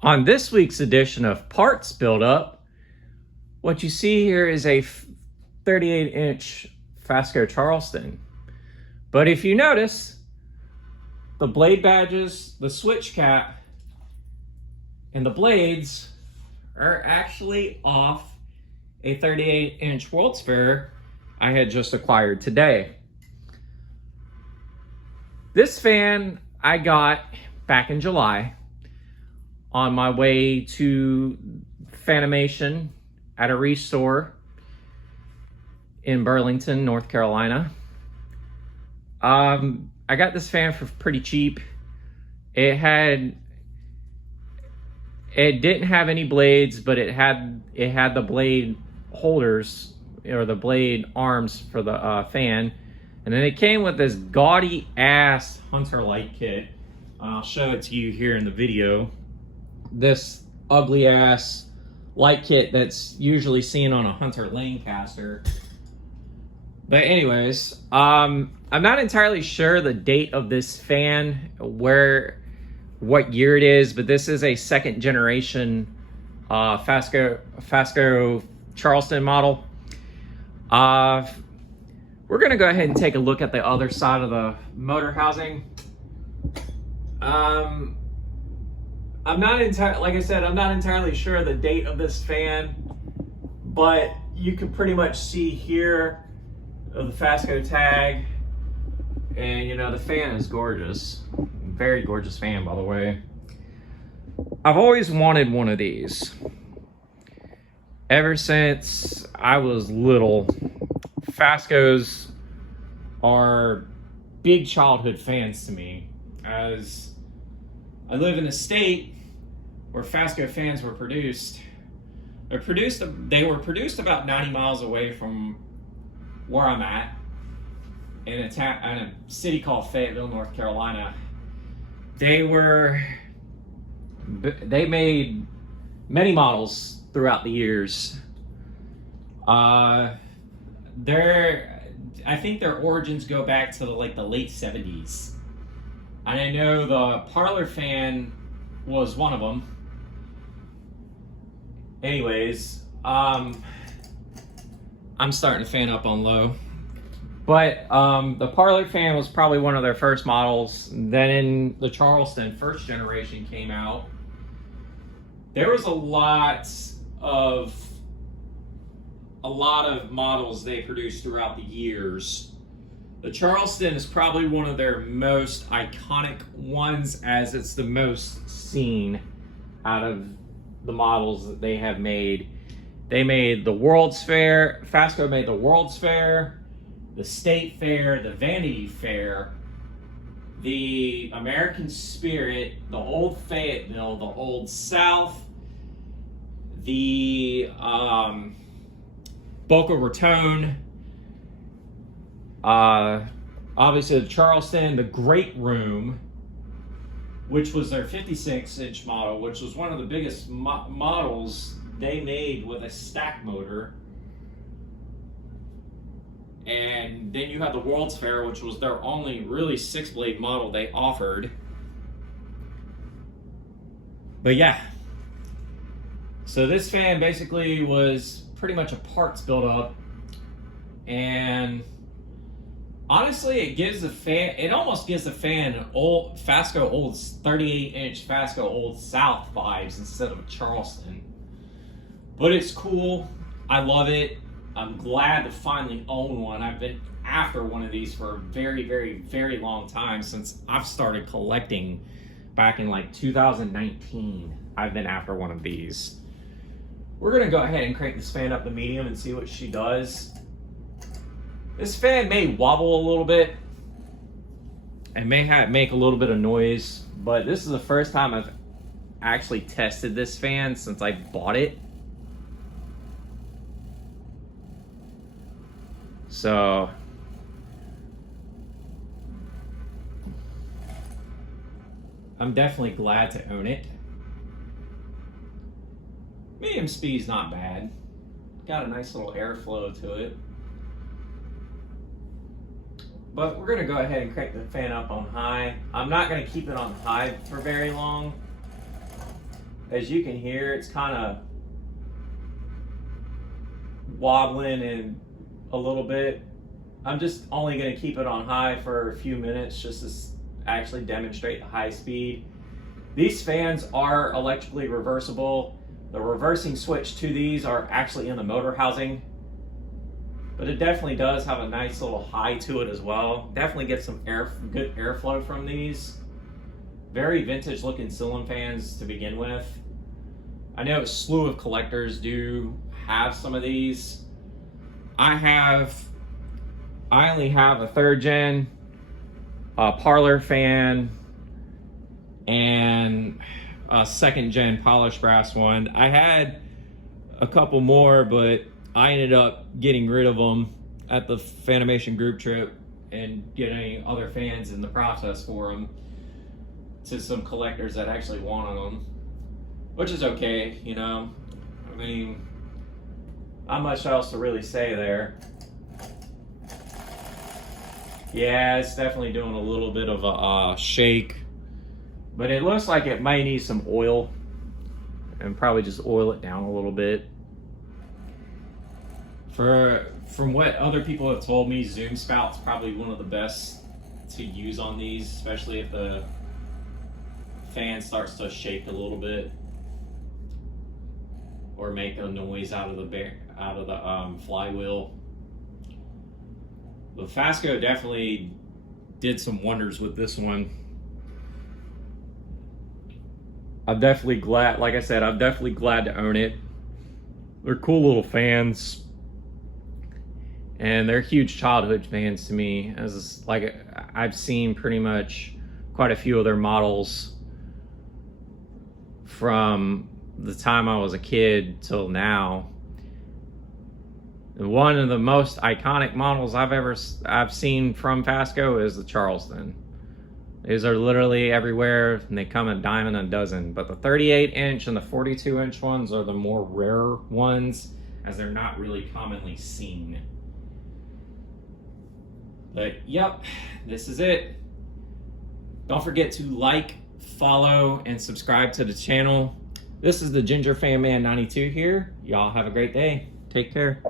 On this week's edition of Parts Buildup, what you see here is a 38-inch Fasco Charleston. But if you notice, the blade badges, the switch cap, and the blades are actually off a 38-inch World's Fair I had just acquired today. This fan I got back in July on my way to Fanimation at a restore in Burlington, North Carolina. I got this fan for pretty cheap. It didn't have any blades, but it had the blade holders or the blade arms for the fan. And then it came with this gaudy ass Hunter light kit. I'll show it to you here in the video. This ugly ass light kit that's usually seen on a Hunter Lancaster. But anyways, I'm not entirely sure the date of this fan, what year it is, but this is a second generation Fasco Charleston model. We're gonna go ahead and take a look at the other side of the motor housing. I'm not entirely sure the date of this fan, but you can pretty much see here the Fasco tag, and you know the fan is gorgeous. Very gorgeous fan, by the way. I've always wanted one of these. Ever since I was little, Fascos are big childhood fans to me, as I live in a state where Fasco fans were produced. They were produced about 90 miles away from where I'm at, in a city called Fayetteville, North Carolina. They made many models throughout the years. I think their origins go back to the late 70s. And I know the Parlor fan was one of them. Anyways, I'm starting to fan up on low. But the Parlor fan was probably one of their first models. Then the Charleston first generation came out. There was a lot of models they produced throughout the years. The Charleston is probably one of their most iconic ones, as it's the most seen out of the models that they have made. They made the World's Fair. Fasco made the World's Fair, the State Fair, the Vanity Fair, the American Spirit, the Old Fayetteville, the Old South, the Boca Raton, obviously the Charleston, the Great Room, which was their 56-inch model, which was one of the biggest models they made with a stack motor. And then you have the World's Fair, which was their only really 6-blade model they offered. But yeah, so this fan basically was pretty much a parts build-up, and honestly, it almost gives the fan an old Fasco old 38-inch Fasco Old South vibes instead of a Charleston. But it's cool. I love it. I'm glad to finally own one. I've been after one of these for a very, very, very long time, since I've started collecting back in 2019. I've been after one of these. We're gonna go ahead and crank this fan up to medium and see what she does. This fan may wobble a little bit and may make a little bit of noise, but this is the first time I've actually tested this fan since I bought it. So I'm definitely glad to own it. Medium speed's not bad. Got a nice little airflow to it. But we're gonna go ahead and crank the fan up on high. I'm not gonna keep it on high for very long. as you can hear, it's kind of wobbling and a little bit. I'm just only going to keep it on high for a few minutes just to actually demonstrate the high speed. These fans are electrically reversible. The reversing switch to these are actually in the motor housing, but it definitely does have a nice little high to it as well. Definitely get some good airflow from these. Very vintage looking ceiling fans to begin with. I know a slew of collectors do have some of these. I only have a 3rd gen, a parlor fan, and a 2nd gen polished brass one. I had a couple more, but I ended up getting rid of them at the Fanimation group trip and getting other fans in the process for them to some collectors that actually wanted them, which is okay, you know. I mean, not much else to really say there. Yeah, it's definitely doing a little bit of a shake, but it looks like it might need some oil, and probably just oil it down a little bit. From what other people have told me, zoom spout's probably one of the best to use on these, especially if the fan starts to shake a little bit or make a noise out of the flywheel. The Fasco definitely did some wonders with this one. I'm definitely glad, like I said, I'm definitely glad to own it. They're cool little fans, and they're huge childhood fans to me. As like I've seen pretty much quite a few of their models from the time I was a kid till now. One of the most iconic models I've seen from Fasco is the Charleston. These are literally everywhere, and they come a dime a dozen. But the 38-inch and the 42-inch ones are the more rare ones, as they're not really commonly seen. But yep, this is it. Don't forget to like, follow, and subscribe to the channel. This is the Ginger Fan Man 92 here. Y'all have a great day. Take care.